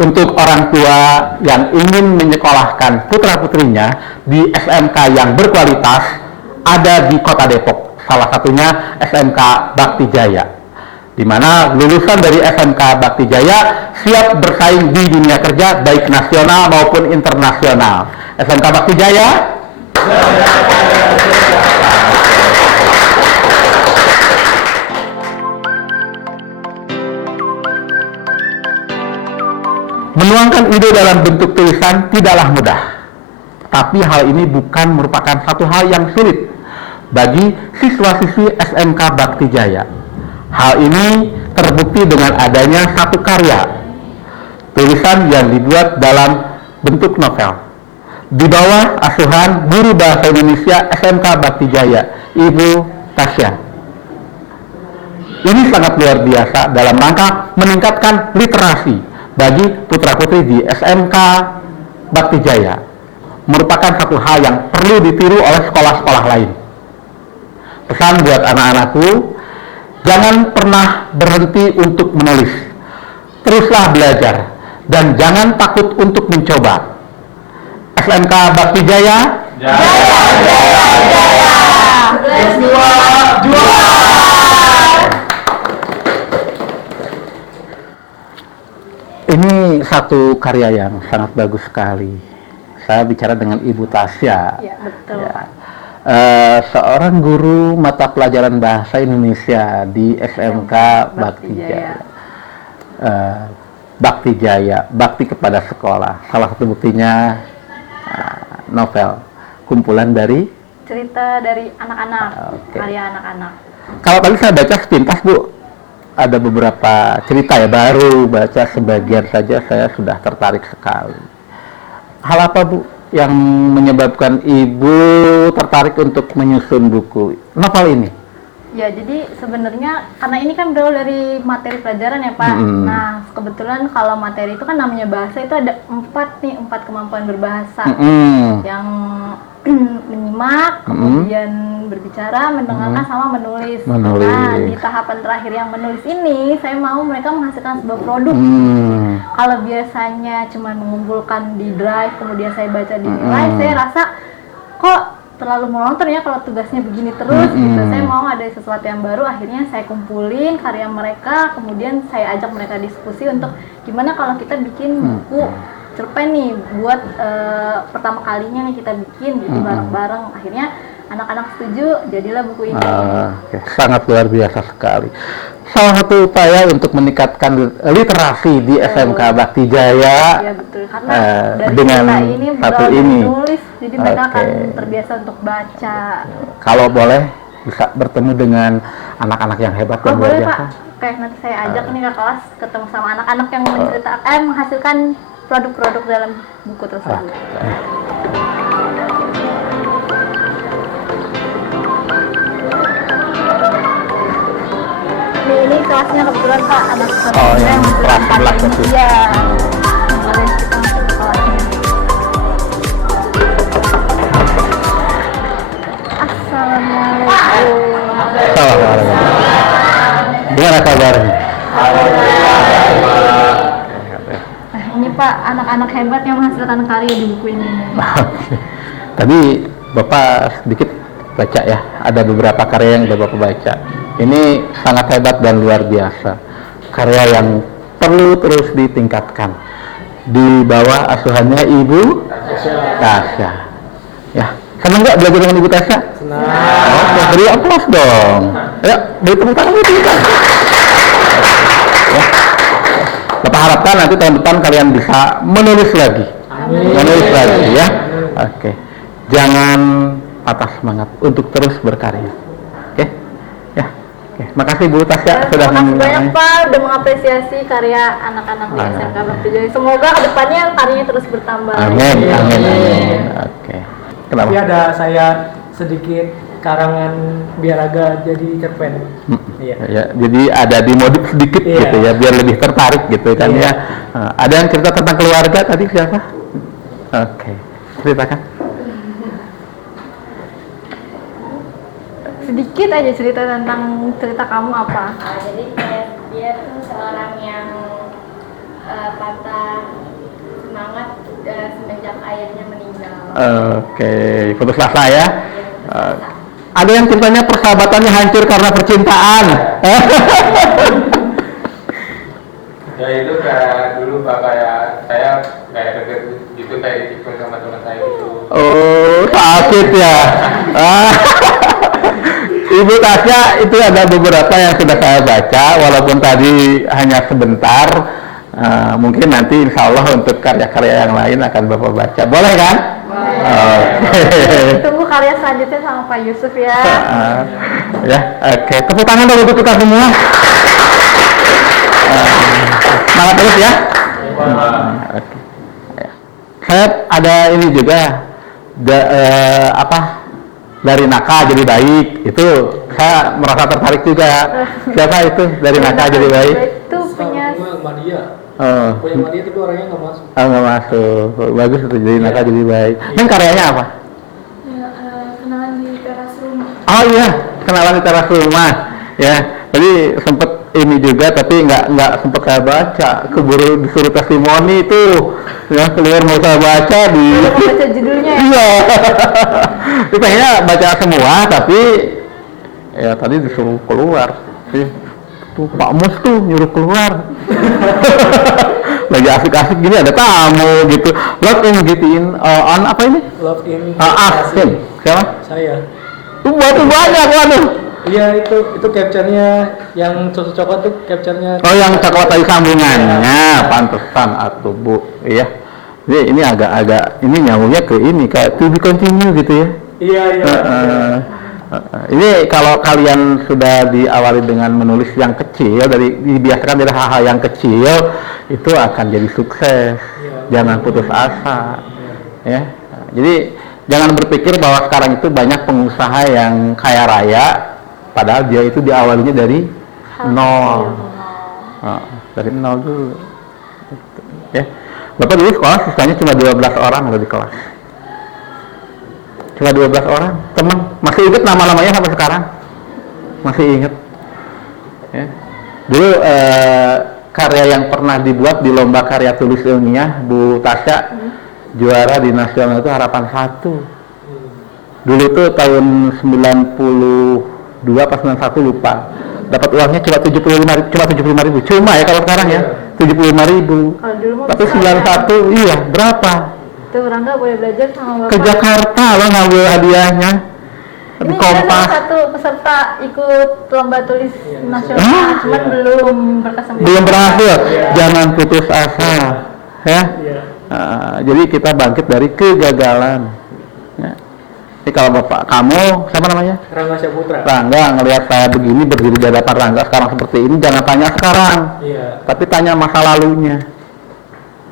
untuk orang tua yang ingin menyekolahkan putra-putrinya di SMK yang berkualitas ada di Kota Depok. Salah satunya SMK Bakti Jaya, di mana lulusan dari SMK Bakti Jaya siap bersaing di dunia kerja baik nasional maupun internasional. SMK Bakti Jaya. Menuangkan ide dalam bentuk tulisan tidaklah mudah, tapi hal ini bukan merupakan satu hal yang sulit bagi siswa-siswi SMK Bakti Jaya. Hal ini terbukti dengan adanya satu karya tulisan yang dibuat dalam bentuk novel di bawah asuhan guru bahasa Indonesia SMK Bakti Jaya, Ibu Tasya. Ini sangat luar biasa dalam rangka meningkatkan literasi bagi putra-putri di SMK Bakti Jaya. Merupakan satu hal yang perlu ditiru oleh sekolah-sekolah lain. Pesan buat anak-anakku, jangan pernah berhenti untuk menulis. Teruslah belajar dan jangan takut untuk mencoba. SMK Bakti Jaya. Jaya, jaya, jaya. Juara. Ini satu karya yang sangat bagus sekali. Saya bicara dengan Ibu Tasya. Ya, betul. Ya. Seorang guru mata pelajaran bahasa Indonesia di SMK Bakti Jaya. Bakti Jaya, bakti kepada sekolah. Salah satu buktinya novel, kumpulan dari Cerita dari anak-anak, Oke. karya anak-anak. Kalau tadi saya baca sepintas, Bu, ada beberapa cerita ya, baru baca sebagian saja saya sudah tertarik sekali. Hal apa, Bu, yang menyebabkan Ibu tertarik untuk menyusun buku novel ini? Ya, jadi sebenarnya karena ini kan berawal dari materi pelajaran ya, Pak. Nah, kebetulan kalau materi itu kan namanya bahasa, itu ada empat kemampuan berbahasa. Yang menyimak, kemudian berbicara, mendengarkan, sama menulis. Nah, di tahapan terakhir yang menulis ini, saya mau mereka menghasilkan sebuah produk. Kalau biasanya cuma mengumpulkan di drive, kemudian saya baca di nilai, saya rasa kok terlalu monoton ya kalau tugasnya begini terus gitu. Saya mau ada sesuatu yang baru, akhirnya saya kumpulin karya mereka, kemudian saya ajak mereka diskusi untuk gimana kalau kita bikin buku cerpen nih buat pertama kalinya yang kita bikin gitu bareng-bareng. Akhirnya anak-anak setuju, jadilah buku ini. Sangat luar biasa sekali. Salah satu upaya untuk meningkatkan literasi di SMK Bakti Jaya. Ya betul, karena dari dengan cerita ini satu berawal ini. dari tulis, jadi mereka akan terbiasa untuk baca. Kalau boleh bisa bertemu dengan anak-anak yang hebat dan luar boleh, biasa. Pak. Oke, nanti saya ajak nih ke kelas ketemu sama anak-anak yang menghasilkan produk-produk dalam buku tersebut. Ini kelasnya kebetulan Pak, anak yang kelas 11 itu. Iya. Boleh kita masuk ke kelasnya. Assalamualaikum. Gimana kabarnya? Nah, ini Pak, anak-anak hebat yang menghasilkan karya di buku ini. Tadi Bapak sedikit baca ya, ada beberapa karya yang Bapak baca. Ini sangat hebat dan luar biasa. Karya yang perlu terus ditingkatkan. Di bawah asuhannya Ibu Tasya. Ya, senang nggak belajar dengan Ibu Tasya? Senang. Oke, beri aplaus dong. Ya, beri tepuk tangan itu. Ya. Bapak harapkan nanti tahun depan kalian bisa menulis lagi. Amin. Menulis lagi ya. Oke. Jangan patah semangat untuk terus berkarya. Oke? Ya. Oke. Makasih Bu Tasya sudah terima kasih banyak Pak udah mengapresiasi karya anak-anak di SMK Bakti Jaya. Semoga kedepannya karyanya terus bertambah. Amin. Amin. Amin. Oke. Kenapa? Tapi ada saya sedikit karangan biar agak jadi cerpen. Iya. Ya, jadi ada dimodif sedikit gitu ya, biar lebih tertarik gitu kan ya. Ada yang cerita tentang keluarga tadi siapa? Oke. Ceritakan. Sedikit aja cerita tentang cerita kamu apa? Jadi dia tuh seorang yang patah Oke, putus asa ya. Ada yang ceritanya persahabatannya hancur karena percintaan. Ya itu kayak dulu Pak, kayak saya kayak deket gitu, kayak ditikung sama teman saya gitu. Oh, sakit ya. Ibu Tasya, itu ada beberapa yang sudah saya baca, walaupun tadi hanya sebentar. Mungkin nanti insya Allah untuk karya-karya yang lain akan Bapak baca. Boleh kan? Boleh. Tunggu karya selanjutnya sama Pak Yusuf ya. Ya, oke. Tepuk tangan dulu untuk kita semua. Semangat terus ya. Oke. Saya ada ini juga, dari nakal jadi baik. Itu saya merasa tertarik juga. Siapa itu dari nakal jadi baik? Itu punya Madia. Punya Madia tapi orangnya nggak masuk. Nggak masuk. Bagus itu, jadi nakal jadi baik. Ini karyanya apa? ya, kenalan di teras rumah. Oh iya, kenalan di teras rumah. Ya, jadi sempet ini juga, tapi nggak sempet saya baca. Keburu disuruh testimoni itu, ya keluar mau saya baca di. Mau baca judulnya ya? Iya. Itu pengennya baca semua, tapi ya tadi disuruh keluar. Tuh Pak Mus tuh nyuruh keluar. Lagi asik-asik gini ada tamu gitu. Love in gituin on apa ini? Love in. Asing. Siapa? Saya. Tuh banyak waduh. Iya itu capture-nya yang susu coklat tuh capture-nya. Oh yang coklat tadi sambungannya, pantesan atuh Bu. Iya. Ini agak ini nyambungnya ke ini kayak to be continue gitu ya. Iya. Ini kalau kalian sudah diawali dengan menulis yang kecil, dibiasakan dari hal-hal yang kecil, itu akan jadi sukses. Jangan putus asa. Ya. Jadi jangan berpikir bahwa sekarang itu banyak pengusaha yang kaya raya, padahal dia itu diawalinya dari nol. Dari nol dulu. Ya. Bapak dulu sekolah sisanya cuma 12 orang di kelas. Cuma 12 orang, teman. Masih ingat nama-namanya sampai sekarang? Masih ingat. Ya. Dulu karya yang pernah dibuat di lomba karya tulis ilmiah, Bu Tasya juara di nasional itu Harapan 1. Dulu tuh tahun 92 pas 91 lupa. Dapat uangnya cuma 75.000. Cuma ya kalau sekarang ya 75.000. Tapi 91 iya berapa? Tuh Rangga boleh belajar sama Bapak. Ke Jakarta lo ngambil hadiahnya. Di Ini ada Kompas. salah satu peserta ikut lomba tulis nasional, cuman belum berkesempatan. Belum berhasil. Jangan putus asa. Ya. Jadi kita bangkit dari kegagalan. Ya. Jadi kalau Bapak kamu siapa namanya? Rangga Syaputra. Rangga ngelihat saya begini berdiri di hadapan Rangga sekarang seperti ini, jangan tanya sekarang. Iya. Tapi tanya masa lalunya.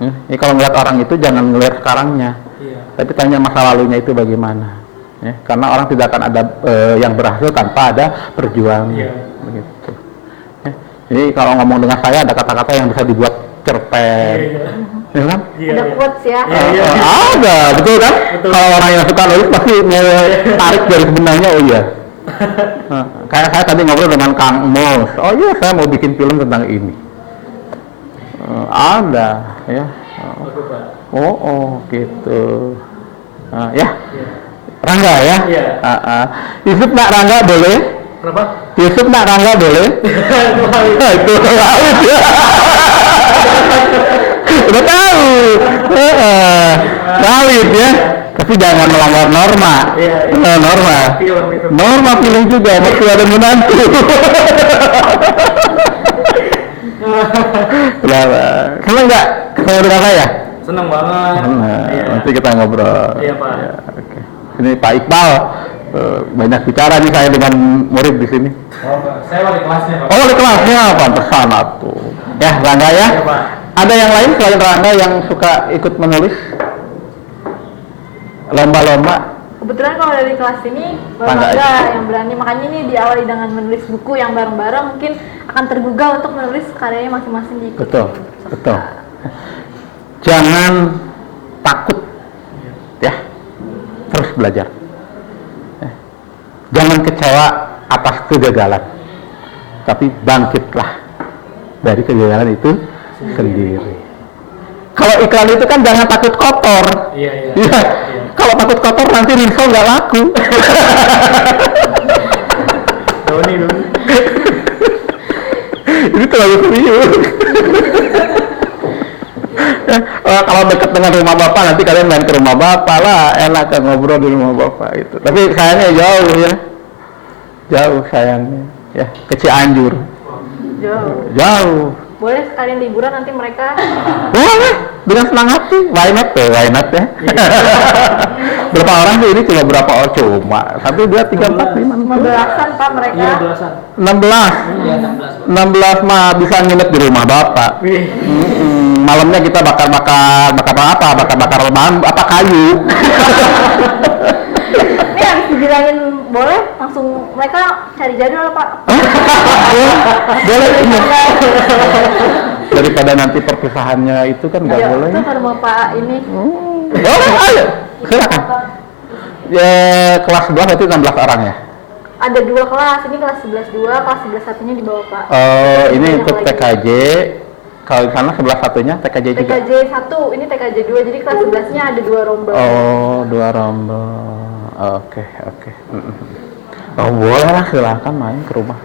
Jadi kalau ngelihat orang itu jangan ngelihat sekarangnya. Iya. Tapi tanya masa lalunya itu bagaimana. Ya, karena orang tidak akan ada yang berhasil tanpa ada perjuangan. Iya. Begitu. Ya. Jadi kalau ngomong dengan saya ada kata-kata yang bisa dibuat cerpen. Ya kan? Ada quotes ya. Ada, betul kan? Betul. Kalau orang yang suka nulis pasti tarik dari sebenarnya, oh iya. Kayak saya tadi ngobrol dengan Kang Mos, oh iya saya mau bikin film tentang ini. Ada, ya. Oh, gitu. Ya. Rangga ya? Iya. Yusuf nak Rangga boleh? Kenapa? Yusuf nak Rangga boleh? Itu laut ya. Udah tahu. Valid ya. Tapi jangan melanggar norma. Iya. Norma. Film itu. Norma film juga masih ada menantu. Kenapa? Senang nggak ketemu dengan saya? Senang banget. Iya. Nanti kita ngobrol. Iya, Pak. Ya, oke. Ini Pak Iqbal. Banyak bicara nih saya dengan murid di sini. Oh, Pak. Saya wali kelasnya, Pak. Oh, di kelasnya pantesan atuh. Ya, Rangga ya. Iya, Pak. Ada yang lain selain Rangga yang suka ikut menulis? Lomba-lomba? Kebetulan kalau dari kelas ini Rangga Rangga yang berani, makanya ini diawali dengan menulis buku yang bareng-bareng, mungkin akan tergugah untuk menulis karyanya masing-masing di Betul. Jangan takut, ya. Terus belajar. Jangan kecewa atas kegagalan, tapi bangkitlah dari kegagalan itu sendiri. Kalau iklan itu kan jangan takut kotor. Iya. Iya. Kalau takut kotor nanti rinso nggak laku. Doni. Ini terlalu serius. Kalau dekat dengan rumah bapak nanti kalian main ke rumah bapak lah, enak kan ngobrol di rumah bapak itu. Tapi sayangnya jauh ya, jauh sayangnya ya, ke Cianjur. Jauh. Boleh sekalian liburan nanti mereka. Boleh, dengan senang hati. Why not ya. Berapa orang sih ini? Cuma berapa orang? Cuma 1, 2, 3, 4, 5, 15-an Pak mereka. Iya, belasan. 16. 16 mah bisa nginep di rumah bapak. Wih. Malamnya kita bakar bahan apa kayu. Ini habis dibilangin boleh, langsung mereka cari jadwal Pak. Boleh ini. Daripada nanti perpisahannya itu kan nggak boleh. Itu ke rumah Pak ini. Boleh, ayo. Silakan. Ya, kelas 11 berarti 16 orang ya? Ada 2 kelas, ini kelas 11 2, kelas 11 satunya di bawah Pak. Oh, ini Yang untuk lagi. TKJ. Kalau di sana 11 satunya TKJ juga. TKJ 1, ini TKJ 2, jadi kelas 11-nya ada 2 rombel. Oh, 2 rombel. Oke. Oh, boleh lah, silakan main ke rumah.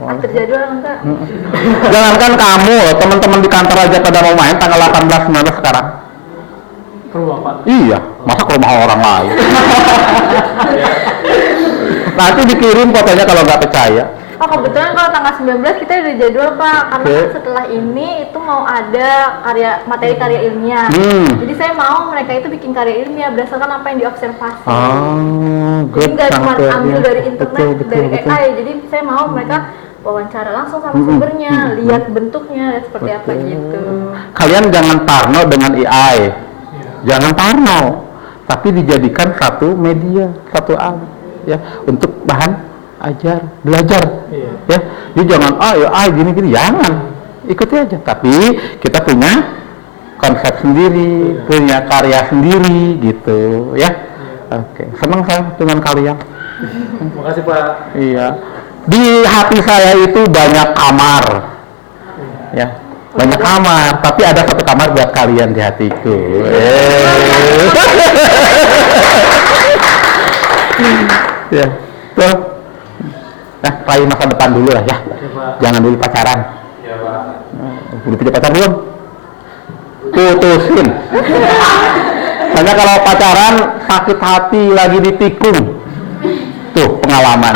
Atur jadwal enggak? Jangankan kamu, teman-teman di kantor aja pada mau main tanggal 18 19 sekarang. Ke rumah Pak. Iya, masa ke rumah orang lain. Nanti dikirim fotonya kalau nggak percaya. Oh kebetulan kalau tanggal 19 kita udah jadwal Pak, karena Oke. kan setelah ini itu mau ada materi karya ilmiah. Jadi saya mau mereka itu bikin karya ilmiah berdasarkan apa yang diobservasi. Jadi Good, nggak cuma sangat ambil ya. dari internet, dari Betul. AI. Jadi saya mau mereka wawancara langsung sama sumbernya, lihat bentuknya, lihat seperti apa gitu. Kalian jangan parno dengan AI. Jangan parno, tapi dijadikan satu media, satu alat ya untuk bahan belajar. Iya. Ya, jadi jangan gini jangan, ikuti aja. Tapi kita punya konsep sendiri, punya karya sendiri gitu ya. Oke, senang saya dengan kalian. Makasih Pak. Iya, di hati saya itu banyak kamar, ya banyak kamar. Tapi ada satu kamar buat kalian di hatiku. Ya, tuh. Nah, raih masa depan dulu lah ya. Pak. Jangan dulu pacaran. Ya Pak. Udah punya pacar belum? Putusin. Karena kalau pacaran sakit hati lagi ditikung. Tuh pengalaman.